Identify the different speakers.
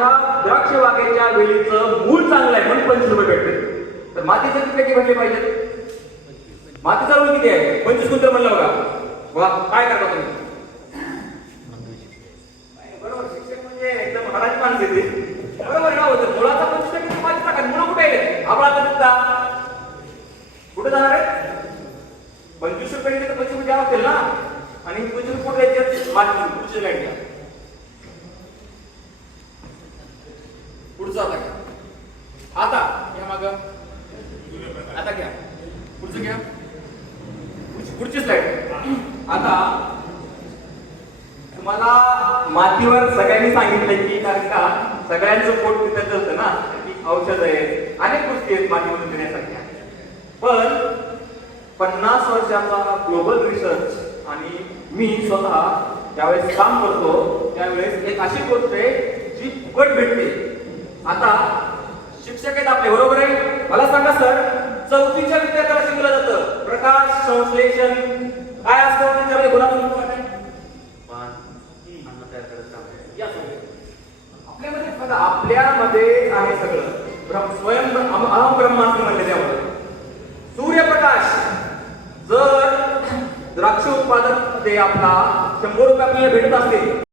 Speaker 1: माझ्या द्राक्ष बागेच्या वेलीचं मूळ चांगलं आहे म्हणून पंचवीस रुपये भेटते तर मातीचे किती टक्के भेटले पाहिजेत? मातीचा रोल किती आहे? पंचवीस क्विंटल म्हणलं बघा. वा काय करता तुम्ही? बरोबर शिक्षक म्हणजे एकदम हराची मान देते बरोबर का होतं मुळाचा पंचवीस टक्के तर मातीचा काय मुलं कुठे आहे आपला दिसता कुठे जाणार आहे पंचवीस रुपये तर पंचवीस रुपये द्यावं लागतील ना? आणि पंचवीस रुपये कुठे द्यायचे माती पुढची लाइट द्या. पुढचा आता घ्या. आता या माग. आता घ्या. पुढचं घ्या. पुढची स्लाइड आता तुम्हाला मातीवर सगळ्यांनी सांगितलं की कारण का सगळ्यांचं पोट तिथं असतं ना की औषध आहे अनेक गोष्टी आहेत मातीमध्ये देण्यासारख्या. पण पन्नास वर्षाचा ग्लोबल रिसर्च आणि मी स्वतः ज्यावेळेस काम करतो त्यावेळेस एक अशी गोष्ट आहे जी फुकट भेटते. आता शिक्षक आहेत आपले बरोबर आहे? मला सांगा सर चौथीच्या विद्यार्थ्याला शिकवलं जातं. प्रकाश संश्लेषण काय असतं त्याच्यामध्ये? सगळे. आपल्यामध्ये बघा आपल्यामध्ये आहे सगळं. ब्रह्म स्वयं अहम ब्रह्मास्त्र म्हणले त्यामध्ये. सूर्यप्रकाश जर द्राक्ष उत्पादनमध्ये आपला शंभर रुपये भेटत असतील